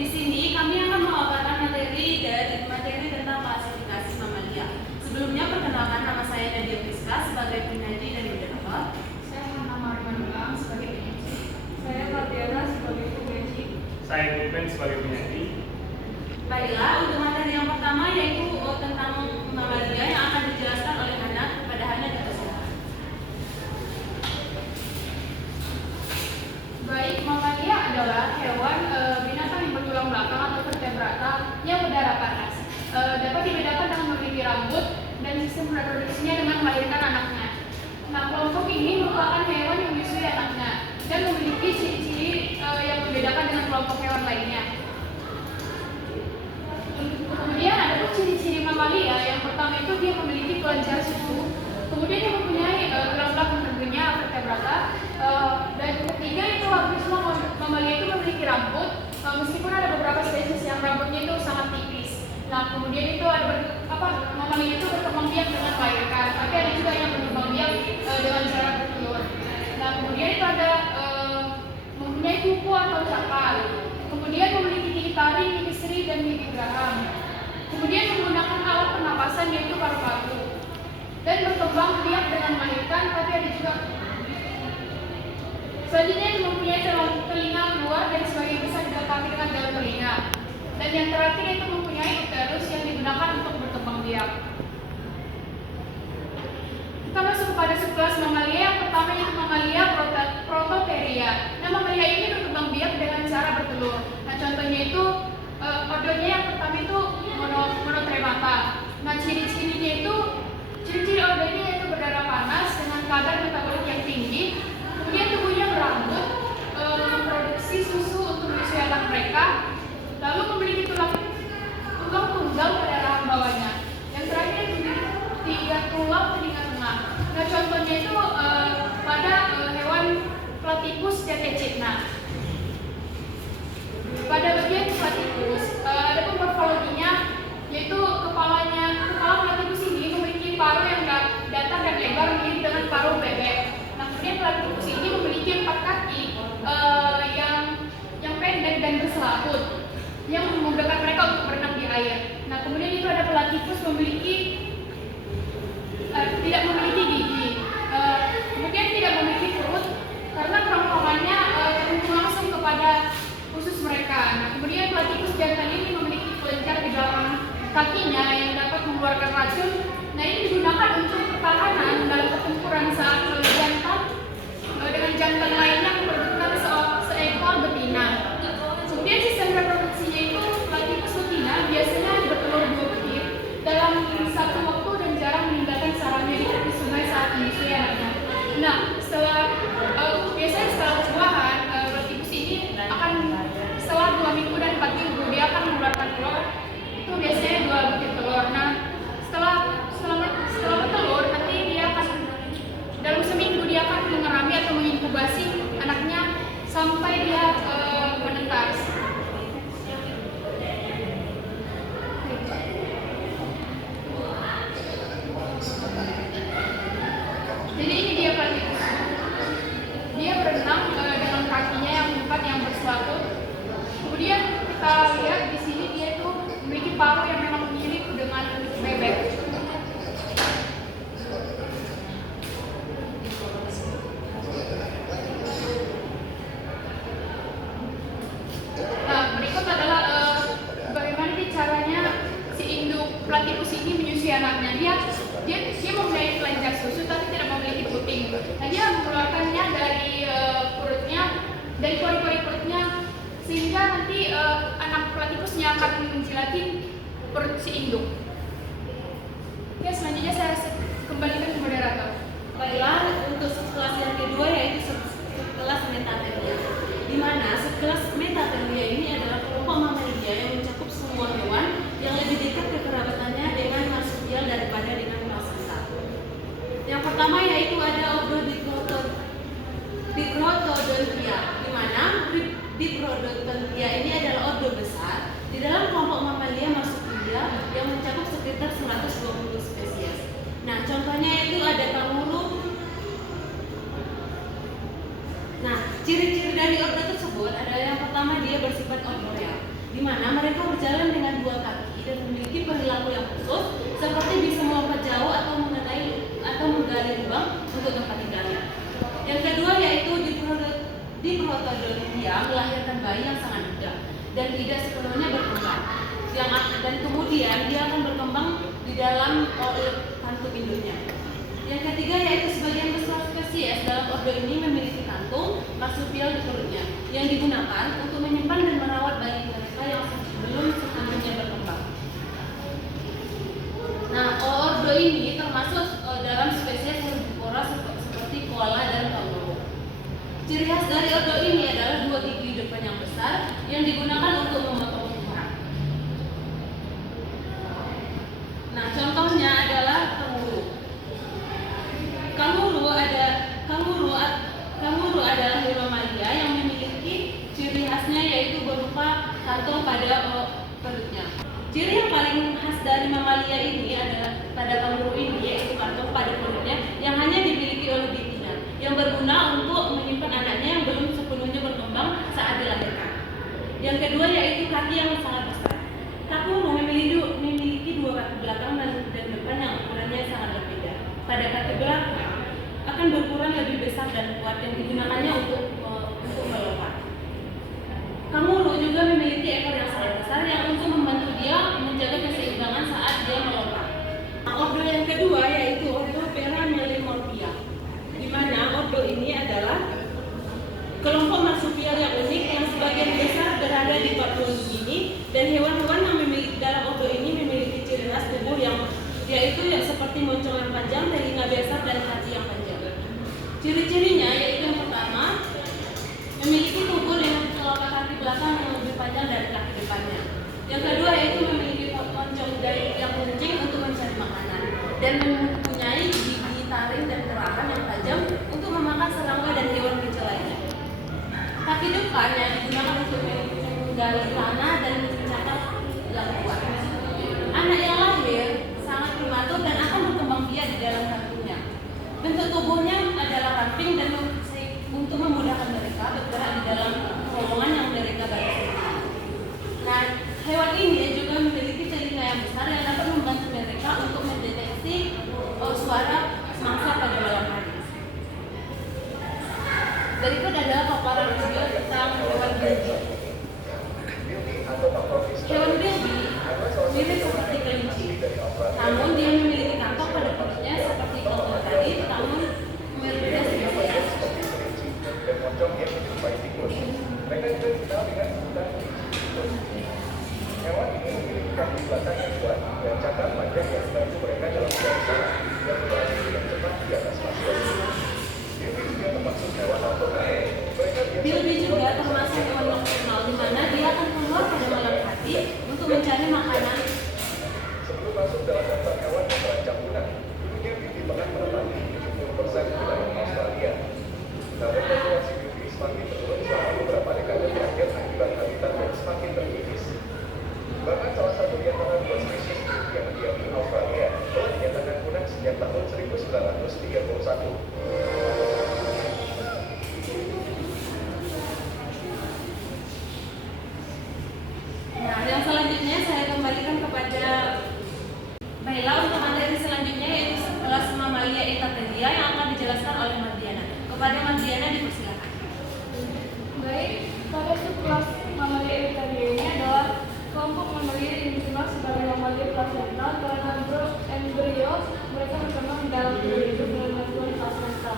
Di sini kami akan mengabarkan materi tentang klasifikasi mamalia. Sebelumnya perkenalkan, nama saya Nadia Priska sebagai penyaji dan moderator. Saya Hana Marwan sebagai penyaji. Saya Fatiana sebagai penyaji. Saya Gupen sebagai penyaji. Baiklah, untuk materi yang pertama yaitu tentang mamalia yang akan dijelaskan oleh Hana. Kepada Hana dipersilakan. Baik, mamalia adalah hewan binatang yang bertulang belakang atau vertebrata yang berdarah panas. Dapat dibedakan dengan memiliki rambut dan sistem reproduksinya dengan melahirkan anaknya. Nah, kelompok ini merupakan hewan yang menyusui anaknya dan memiliki ciri-ciri yang membedakan dengan kelompok hewan lainnya. Kemudian ada ciri-ciri mamalia. Yang pertama itu dia memiliki kelenjar susu. Kemudian dia mempunyai tulang belakang tentunya vertebrata. Dan ketiga itu habislah mamalia itu memiliki rambut. Meskipun ada beberapa spesies yang rambutnya itu sangat tipis. Nah, kemudian itu ada mamalia itu berkembang biak dengan melahirkan. Tapi ada juga yang berkembang biak dengan cara bertelur. Nah, kemudian itu ada mempunyai kuku atau cakar. Kemudian memiliki gigi taring, gigi seri, dan gigi geraham. Kemudian menggunakan alat pernapasan yaitu paru-paru. Dan berkembang biak dengan melahirkan, tapi ada juga selanjutnya mempunyai telinga luar dan sebagian besar dilengkapi dengan daun telinga. Dan yang terakhir itu mempunyai uterus yang digunakan untuk berkembang biak. Kita masuk kepada subkelas mamalia. Yang pertama yaitu mamalia prototeria. Nah, mamalia ini berkembang biak dengan cara bertelur. Nah, contohnya itu ordonya yang pertama itu monotremata. Nah, ciri-cirinya itu ciri-ciri ordonya yaitu berdarah panas dengan kadar metabolik yang tinggi. Kemudian tubuhnya berambut, memproduksi susu untuk menyusui anak mereka, lalu memiliki tulang tunggal pada rahang bawahnya. Yang terakhir memiliki 3 tulang telinga tengah. Nah, contohnya itu pada hewan Platypus tetecina. Pada bagian platypus ada morfologinya, yaitu kepala platypus ini memiliki paruh yang datar dan lebar mirip dengan paruh bebek. Nah, kemudian platypus ini memiliki 4 kaki yang pendek dan berselaput yang memudahkan mereka untuk berenang di air. Nah, kemudian itu ada platypus tidak memiliki gigi, kemudian tidak memiliki perut karena kerongkongannya terhubung langsung kepada usus mereka. Nah, kemudian platypus jantan ini memiliki kelenjar di belakang kakinya yang dapat mengeluarkan racun. Nah, ini digunakan untuk pertahanan dalam pertempuran saat jantan dengan jantan lainnya memproduksi seekor betina. Kemudian sistem reproduksinya itu Platypus lutina biasanya bertelur 2 butir dalam satu waktu dan jarang meninggalkan sarangnya di tepi sungai saat menyusui anaknya. Nah, biasanya setelah perbuahan Platypus ini akan setelah 2 minggu dan 4 minggu dia akan mengeluarkan telur. Itu biasanya 2 butir telur. Nah, setelah bertelur nanti dia akan dalam seminggu dia akan mengerami atau menginkubasi anaknya sampai dia menetas. Jadi ini dia platypus. Dia berenang dengan kakinya yang 4 yang berselaput. Kemudian kita lihat di sini dia itu memiliki paruh yang memang mirip dengan bebek. Nah, berikut adalah bagaimana caranya si induk platypus ini menyusui anaknya. Dia mempunyai kelenjar susu tapi tidak memiliki puting. Nah, dia mengeluarkannya dari perutnya, dari pori-pori perutnya, sehingga nanti anak platypusnya akan menjilati perut si induk. Oke, selanjutnya saya kembalikan ke moderator. Baiklah, untuk subkelas yang kedua yaitu subkelas Metatheria, di mana subkelas Metatheria ini adalah kelompok mamalia yang mencakup semua hewan yang lebih dekat kekerabatannya dengan marsupial daripada dengan raksasa. Yang pertama yaitu ada ordo Diprotodontia, di mana Diprotodontia ini adalah ordo besar di dalam kelompok mamalia marsupial yang mencakup sekitar 120 spesies. Nah, contohnya itu ada kanguru. Nah, ciri-ciri dari ordo tersebut adalah yang pertama dia bersifat arboreal. di mana mereka berjalan dengan dua kaki dan memiliki perilaku yang khusus, seperti bisa melompat jauh atau menggali lubang untuk tempat tinggalnya. Yang kedua yaitu di Protodolia melahirkan bayi yang sangat muda dan tidak sepenuhnya berkembang. Dan kemudian dia akan berkembang di dalam kantung induknya. Yang ketiga yaitu sebagian besar spesies dalam ordo ini memiliki kantung marsupial di perutnya yang digunakan untuk menyimpan dan merawat bayi mereka yang belum sepenuhnya berkembang. Nah, ordo ini termasuk dalam spesies herbivora seperti koala dan kanguru. Ciri khas dari ordo ini adalah dua gigi depan yang besar yang digunakan untuk memotong tumbuhan. Nah, contohnya adalah kanguru. Kanguru adalah hewan mamalia yang memiliki ciri khasnya yaitu berupa kantung pada perutnya. Ciri yang paling khas dari mamalia ini adalah pada kanguru ini yaitu kantung pada perutnya yang hanya dimiliki oleh betina yang berguna untuk menyimpan anaknya yang belum sepenuhnya berkembang saat dilahirkan. Yang kedua yaitu kaki yang sangat besar. Kanguru memiliki dua kaki belakang dan depan yang ukurannya sangat berbeda. Pada kaki belakang akan berukuran lebih besar dan kuat yang digunakannya untuk melompat. Kanguru juga memiliki ekor yang sangat besar yang untuk membantu dia menjaga keseimbangan saat dia melompat. Nah, ordo yang kedua yaitu ordo Peramelemorphia, di mana ordo ini adalah kelompok marsupial yang unik yang sebagian besar berada di Papua Nugini dan hewan-hewan yang memiliki dalam ordo ini memiliki ciri khas tubuh yang yaitu seperti moncong yang panjang, telinga besar dan kaki yang panjang. Ciri-cirinya yaitu yang pertama memiliki tubuh dengan telapak kaki belakang yang lebih panjang dari kaki depannya. Yang kedua yaitu memiliki moncong yang kencing untuk mencari makanan dan mempunyai gigi taring dan kerakan yang tajam untuk memakan serangga dan hewan kecil lainnya. Kaki depannya digunakan untuk menggali tanah dan mencakap yang kuat. Anak yang lahir sangat prematur dan akan berkembang biak di dalam kandungnya. Bentuk tubuhnya adalah ramping dan untuk memudahkan mereka bergerak di dalam terowongan yang mereka gali. Nah, hewan ini juga memiliki telinga yang besar yang dapat membantu mereka untuk mendeteksi suara mangsa pada malam hari. Berikut adalah paparan video tentang hewan bilbi. Hewan bilbi mirip seperti kelinci, namun dia memiliki kantong pada perutnya seperti kantong tadi, namun berbeda spesies. Mereka juga dikenal dengan sebutan hewan ini memiliki kaki belakang yang kuat dan cakar panjang yang membantu mereka dalam berjalan dan berlari dengan cepat di atas pasir. Bilbi juga termasuk hewan autonom. Bilbi juga termasuk hewan nocturnal, di mana dia akan keluar pada malam hari untuk mencari makanan. Sebelum masuk dalam daftar hewan yang terancam punah, dulunya bilbi pernah menempati 70% wilayah Australia. Namun populasi bilbi semakin turun selama beberapa dekade terakhir akibat habitat yang semakin terkikis. Bahkan salah satu di antara dua spesies bilbi yang didiami Australia telah dinyatakan punah sejak tahun 1931. Nah, yang selanjutnya saya kembalikan kepada Baila untuk materi selanjutnya yaitu kelas Mamalia Etatheria yang akan dijelaskan oleh Mardiana. Kepada Mardiana dipersilakan. Baik, pada subkelas Mamalia Etatheria ini adalah kelompok mamalia yang dikenal sebagai mamalia placenta karena embrio mereka berkembang dalam tubuh hidup dengan bantuan placenta.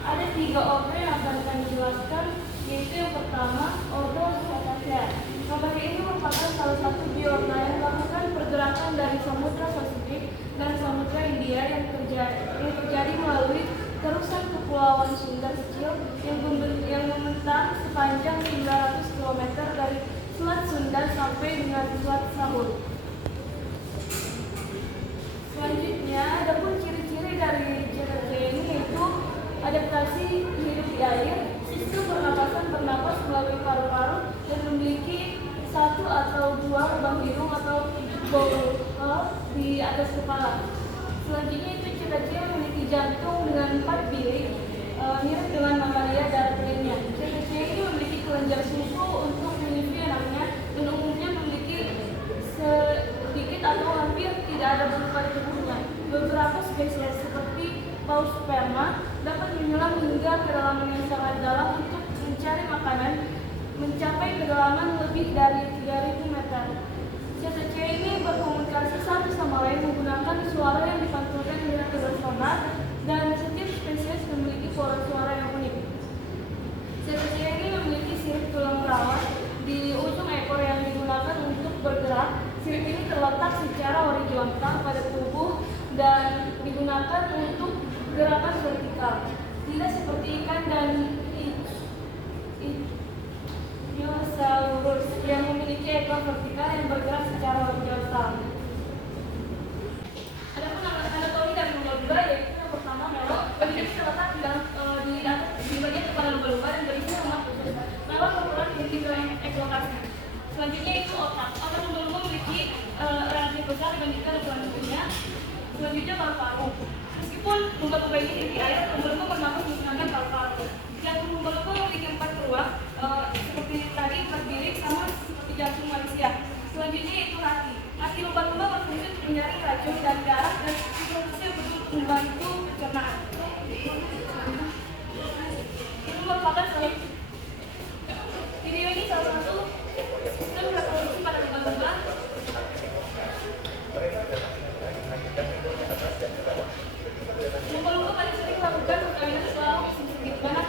Ada 3 ordo yang akan kami jelaskan, yaitu yang pertama, ordo Cetacea. Mamalia ini merupakan salah satu biota yang melakukan pergerakan dari Samudra Pasifik dan Samudra India yang terjadi melalui terusan kepulauan Sunda kecil yang membentang sepanjang 900 km dari Selat Sunda sampai dengan Selat Sahul. Selanjutnya, ada pun ciri-ciri dari Cetacea ini yaitu adaptasi hidup di air, sistem pernapasan bernapas melalui paru-paru dan memiliki 1 atau 2 lubang hidung atau blowhole di atas kepala. Selanjutnya itu Cetacea memiliki jantung dengan 4 bilik, mirip dengan mamalia darat lainnya. Cetacea ini memiliki kelenjar susu untuk menyusui anaknya dan mencapai kedalaman lebih dari 3.000 meter. Cetacea ini berkomunikasi satu sama lain menggunakan suara yang dipantulkan dengan resonan dan setiap spesies memiliki pola suara yang unik. Cetacea ini memiliki sirip tulang rawa di ujung ekor yang digunakan untuk bergerak. Sirip ini terletak secara horizontal pada tubuh dan digunakan untuk gerakan vertikal. Tidak seperti ikan dan Ichthyosaurus yang memiliki ekor vertikal yang bergerak secara horizontal. Adapun anatomi dari lumba-lumba yaitu yang pertama melon. Bagian ini terletak di bagian kepala lumba-lumba dan berisi lemak khusus. Melon berperan di eklokasi. Selanjutnya itu otak. Otak lumba-lumba memiliki relatif besar dibandingkan dengan lumba-lumba. Selanjutnya paru-paru. Meskipun lumba-lumba ini hidup di air, lumba-lumba bernafas menggunakan paru-paru. Jantung lumba-lumba memiliki 4 ruang, seperti tadi 4 bilik sama seperti jantung manusia. Selanjutnya itu hati. Hati lumba-lumba berfungsi untuk menyaring racun dan darah dan berfungsi untuk membantu pencernaan. Itu merupakan video ini salah satu sistem reproduksi pada lumba-lumba. Lumba-lumba paling sering melakukan perkawinan setelah musim semi, karena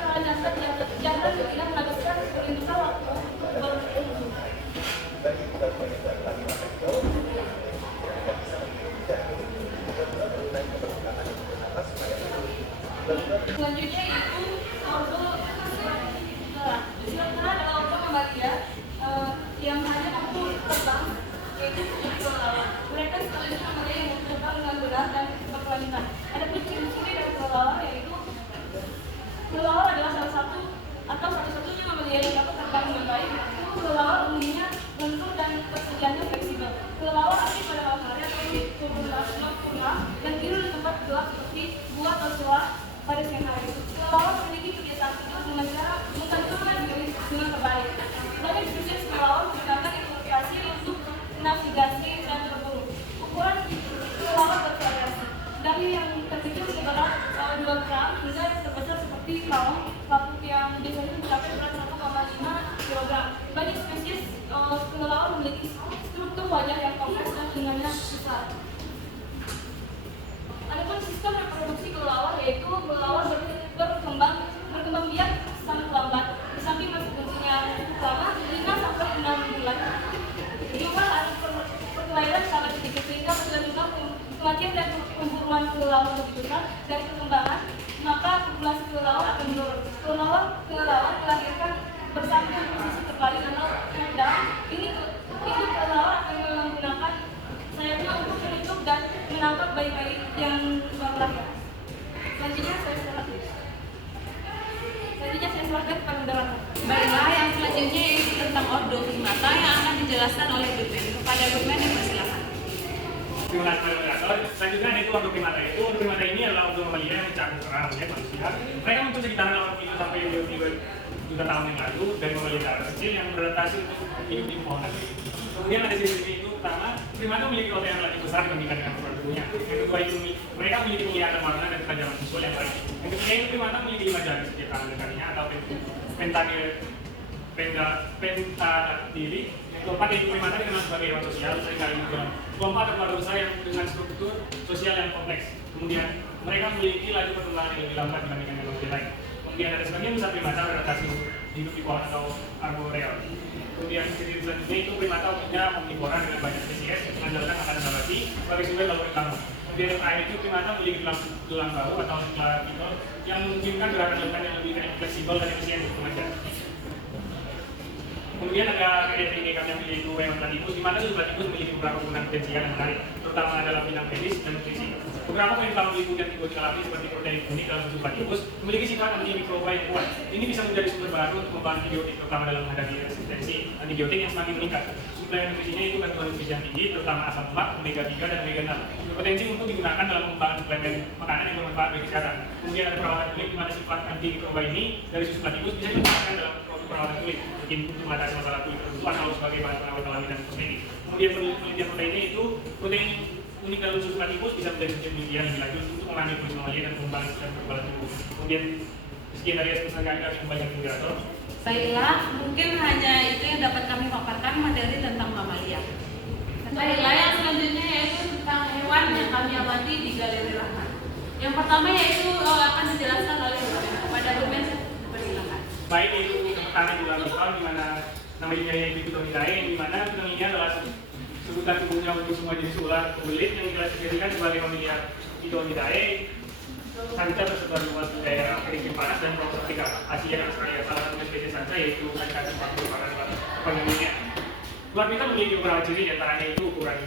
jantan tidak menghabiskan perlindungan waktu berumur. Selanjutnya itu ordo Physeotera. Physeotera adalah ordo mamalia yang hanya mampu terbang, yaitu kelelawar. Mereka sekaligus mamalia yang mampu terbang dengan benar dan berkelanjutan. Ada ciri-ciri dari kelelawar yaitu kelelawar adalah salah satu atau satu-satunya mamalia yang dapat terbang dengan baik. Kelelawar umumnya lentur dan persediaannya fleksibel. Kelelawar aktif pada malam hari atau di turun nocturnal dan tidur di tempat gelap seperti gua atau celah pada siang hari. Kelelawar memiliki kebiasaan tidur dengan cara menggantungkan diri dengan terbalik. Banyak spesies kelelawar menggunakan komunikasi untuk navigasi dan berburu. Ukuran kelelawar bervariasi dari yang terkecil seberat 2 gram hingga yang terbesar seperti laung lapuk yang biasanya mencapai berat 1,5 kg. Banyak spesies kelelawar memiliki struktur wajah yang kompleks dan telinganya besar. Adapun sistem reproduksi kelelawar yaitu kelelawar berkembang biak sangat lambat. Di samping masa fungsinya cukup lama, 5 sampai 6 bulan. Jumlah hari perkelahiran sangat sedikit sehingga jumlah kematian dan pemburuan kelelawar lebih besar dari perkembangan, maka populasi kelelawar akan menurun. Kelelawar dilahirkan bersambung posisi terbalik atau head-down. Ini kelelawar akan menggunakan sayapnya untuk menutup dan menangkap bayi-bayi yang baru lahir. Selanjutnya saya serahkan kepada moderator. Baiklah, yang selanjutnya yaitu tentang ordo primata yang akan dijelaskan oleh Goodman. Kepada Goodman yang bersilakan. Terima kasih kepada moderator. Selanjutnya itu ordo primata. Ordo primata ini adalah ordo mamalia yang mencakup kerangnya manusia. Mereka muncul sekitaran 80 sampai 2 juta tahun yang lalu dari mamalia darah kecil yang beradaptasi untuk hidup di pepohonan. Kemudian ada ciri-ciri itu pertama, primata memiliki otot yang lebih besar dibandingkan dengan ukuran tubuhnya. Yang kedua itu mereka memiliki penglihatan warna dan ketajaman visual yang baik. Yang ketiga itu primata memiliki 5 jari setiap tangan dan kakinya atau pentadactyli. Yang keempat itu primata dikenal sebagai hewan sosial seringkali migran. Keempat ada keluarga besar yang dengan struktur sosial yang kompleks. Kemudian mereka memiliki laju perkembangan yang lebih lambat dibandingkan dengan manusia lain. Kemudian ada sebagian besar primata beradaptasi hidup di pohon atau arboreal. Kemudian ciri selanjutnya itu primata umumnya omnivora dengan banyak spesies mengandalkan makanan nabati sebagai sumber kalori utama. Kemudian yang terakhir itu primata memiliki tulang bahu atau clavicle yang memungkinkan gerakan lengan yang lebih fleksibel dan efisien untuk mengejar. Kemudian ada kriteria kami yang yaitu hewan platypus, di mana platypus memiliki beberapa kegunaan potensial yang menarik, terutama dalam bidang medis dan nutrisi. Beberapa poin utama meliputi antibodi alami seperti protein unik dalam tubuh platypus memiliki sifat antimikroba yang kuat. Ini bisa menjadi sumber baru untuk membantu antibiotik, terutama dalam menghadapi resistensi antibiotik yang semakin meningkat. Suplemen nutrisinya itu kandungan nutrisi yang tinggi, terutama asam lemak, omega 3 dan omega 6. Berpotensi untuk digunakan dalam pengembangan suplemen makanan yang bermanfaat bagi kesehatan. Kemudian ada perawatan kulit di mana sifat antimikroba ini dari susu platypus bisa digunakan dalam perawatan kulit, mungkin untuk mengatasi masalah kulit tertentu atau sebagai bahan pengawet alami dan kosmetik. Kemudian penelitian proteinnya itu protein unik dalam susu platypus bisa menjadi penelitian lebih lanjut untuk mengambil fungsi mamalia dan pengembangan sistem kekebalan tubuh. Kemudian Sekian dari pertanyaan kami banyak moderator. Baiklah, mungkin hanya itu yang dapat kami paparkan materi tentang mamalia. Baiklah, yang selanjutnya yaitu tentang hewan yang kami amati di galeri Rahman. Yang pertama yaitu akan dijelaskan oleh kepada Ruben, persilakan. Baik, itu yang pertama adalah piton, di mana namanya yaitu Pitonidae, di mana piton ini adalah sebutan umumnya untuk semua jenis ular kulit yang diklasifikasikan sebagai familia Pitonidae. Sanca tersebar luas di daerah kering panas dan tropika Asia dan Australia. Salah satu spesies sanca yaitu Sanca Cempaka merupakan penghuninya. Ular piton memiliki beberapa ciri, diantaranya itu ukuran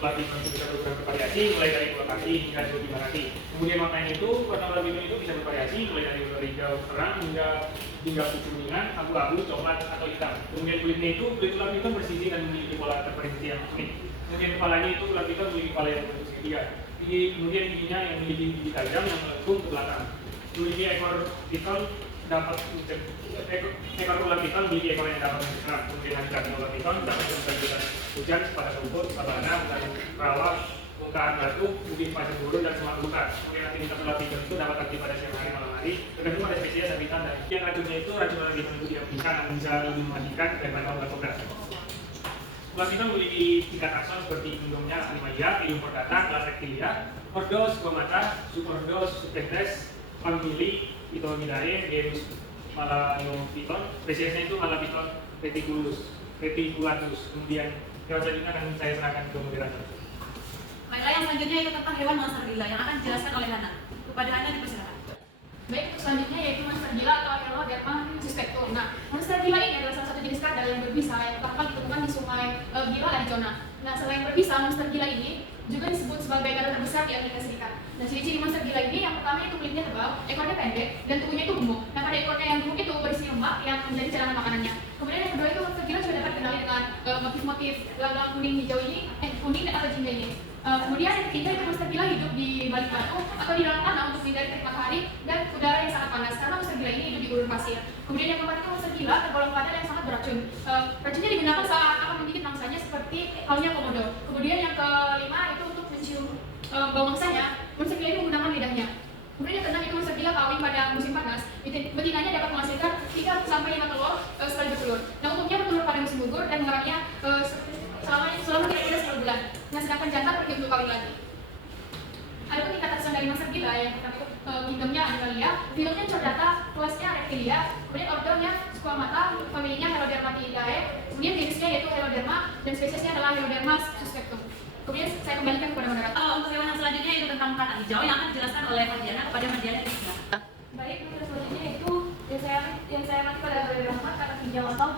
ular piton itu bisa bervariasi, mulai dari 2 kaki hingga 25 kaki. Kemudian warnanya itu, warna ular piton itu bisa bervariasi, mulai dari ular hijau terang hingga kuningan, abu-abu, coklat atau hitam. Kemudian kulitnya itu, kulit ular piton bersisi dan memiliki pola terperinci yang unik. Kemudian kepalanya itu ular piton memiliki kepala yang berbentuk segitiga. Kemudian giginya yang memiliki gigi tajam yang melengkung ke belakang. Memiliki ekor piton dapat ekor ular piton memiliki ekor yang dapat menyerang. Kemudian habitat ular piton dapat menjadikan hujan pada rumput, sabana, rawa, bongkahan batu, ubin pasir gurun dan semak belukar. Kemudian aktivitas ular piton itu dapat aktif pada siang hari malam hari, tergantung pada spesies habitat dan yang racunnya itu racun ular piton itu tidak bisa namun bisa lebih mematikan daripada ular kobra. Ular piton memiliki tingkat takson seperti indungnya Animalia, Ilium chordata, kelas Reptilia, ordo Squamata, subordo Subspecies, famili Pitonidae, genus Malampiton. Spesiesnya itu Malampiton reticulatus. Kemudian hewan selanjutnya akan saya serahkan ke moderator. Baiklah, yang selanjutnya itu tentang hewan monster gila yang akan dijelaskan oleh Hana. Kepada Hana dipersilakan. Baik, untuk selanjutnya yaitu monster gila atau Heloderma suspectum. Nah, monster gila ini adalah salah satu jenis kadal yang berbisa yang pertama kali ditemukan di sungai Gila, Arizona. Nah, selain berbisa, monster gila ini juga disebut sebagai kadal terbesar di Amerika Serikat. Nah, ciri-ciri monster gila ini yang pertama itu kulitnya tebal, ekornya pendek, dan tubuhnya itu gemuk. Nah, pada ekornya yang gemuk itu berisi lemak yang menjadi cadangan makanannya. Kemudian yang kedua itu monster gila juga dapat dikenali dengan motif-motif lada kuning hijau ini, kuning atau jingga ini. Kemudian yang ketiga itu monster gila hidup di balik batu atau di dalam tanah untuk menghindari terik matahari dan udara yang sangat panas karena monster gila ini hidup di gurun pasir. Kemudian yang keempat itu monster gila tergolong kadal yang sangat beracun. Racunnya digunakan saat akan menggigit mangsanya seperti halnya komodo. Kemudian yang kelima itu untuk mencium bau mangsanya, monster gila ini menggunakan lidahnya. Kemudian yang keenam itu monster gila kawin pada musim panas. Betinanya dapat menghasilkan 3-5 telur sekali bertelur. Nah, umumnya bertelur pada musim gugur dan mengeraknya selama kira-kira 10 bulan. Nah, sedangkan jantan pergi untuk kawin lagi. Adapun tingkat takson dari monster gila yang pertama itu kingdomnya Animalia, filmnya Chordata, kelasnya Reptilia, kemudian ordonya Squamata, familinya Helodermatidae, kemudian jenisnya yaitu Heloderma dan spesiesnya adalah Heloderma suspectum. Kemudian saya kembalikan kepada moderator. Untuk hewan yang selanjutnya itu tentang kata hijau yang akan dijelaskan oleh Mardiana kepada Mardiana dipersilakan. Baik, untuk selanjutnya itu yang saya amati pada galeri Rahman kata hijau atau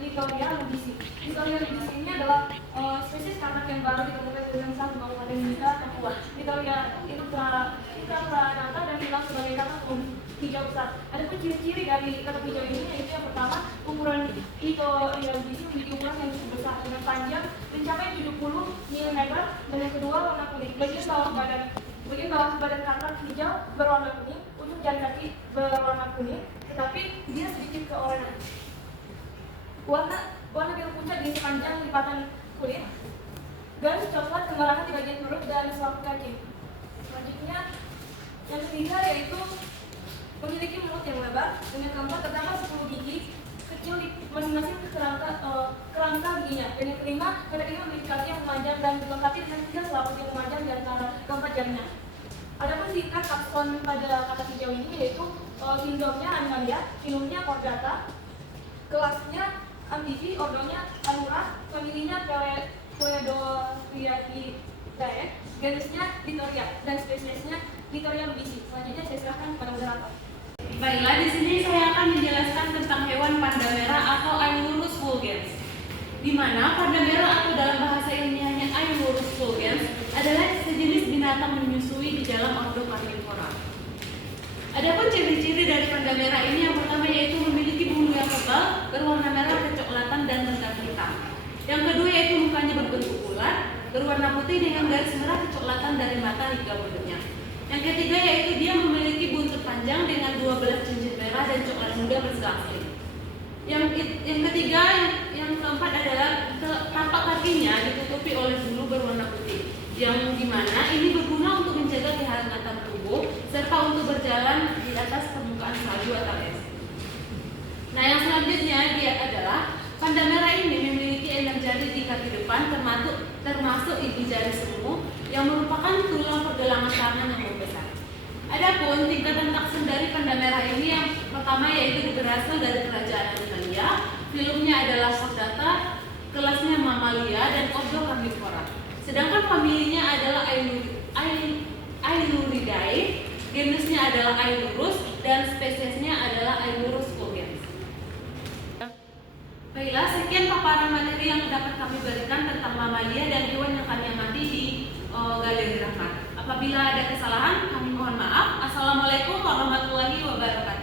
Litoria lubisi. Litoria lubisi ini adalah spesies karnak yang baru ditemukan di Desa Kabupaten Mimika, Papua. Litoria itu pranata dan hilang sebagai kata hijau besar. Adapun ciri-ciri dari kata hijau ini yaitu yang pertama ukuran Litoria lubisi memiliki ukuran yang cukup besar dengan panjang mencapai 70 mm dan yang kedua warna kuning. Bagian bawah badan karnak hijau berwarna kuning, untuk jari kaki berwarna kuning, tetapi dia sedikit keorangan. Warna biru pucat di sepanjang lipatan kulit, garis coklat kemerahan di bagian perut dan selaput kaki. Selanjutnya, yang ketiga yaitu memiliki mulut yang lebar, dengan keempat terdapat 10 gigi kecil di masing-masing kerangka giginya. Dan yang kelima, pada ini memiliki kaki yang memanjang dan dilengkapi dengan 3 selaput yang memanjang di antara keempat jarinya. Adapun tingkat takson pada kata hijau ini yaitu kingdomnya Animalia, filumnya Chordata, kelasnya Amfibi, ordonya Anura, familinya Pleiadoriaceae, genusnya Litoria dan spesiesnya Litoria lubisi. Selanjutnya saya serahkan kepada moderator. Baiklah, di sini saya akan menjelaskan tentang hewan panda merah atau Ailurus vulgens. Di mana panda merah atau dalam bahasa ilmiahnya Ailurus vulgens adalah sejenis binatang menyusui di dalam ordo Carnivora. Adapun ciri-ciri dari panda merah ini yang pertama yaitu memiliki bulu yang tebal, berwarna merah kecoklatan dan lengan hitam. Yang kedua yaitu mukanya berbentuk bulat, berwarna putih dengan garis merah kecoklatan dari mata hingga mulutnya. Yang ketiga yaitu dia memiliki buntut panjang dengan 12 cincin merah dan coklat muda berselang-seling. Yang ketiga, yang keempat adalah tapak kakinya ditutupi oleh bulu berwarna putih, yang dimana ini berguna untuk menjaga kehangatan tubuh, serta untuk berjalan di atas permukaan salju atau es. Nah, yang selanjutnya dia adalah panda merah ini memiliki 6 jari di kaki depan termasuk ibu jari semu yang merupakan tulang pergelangan tangan yang membesar. Adapun tingkatan taksum dari panda merah ini yang pertama yaitu berasal dari kerajaan Animalia, filumnya adalah Chordata, kelasnya Mammalia dan ordo Carnivora. Sedangkan familinya adalah Ailuridae, genusnya adalah Ailurus dan spesiesnya adalah Ailurus fulgens. Baiklah, sekian paparan materi yang dapat kami berikan tentang mamalia dan hewan yang kami amati di Galeri Rahmat. Apabila ada kesalahan, kami mohon maaf. Assalamualaikum warahmatullahi wabarakatuh.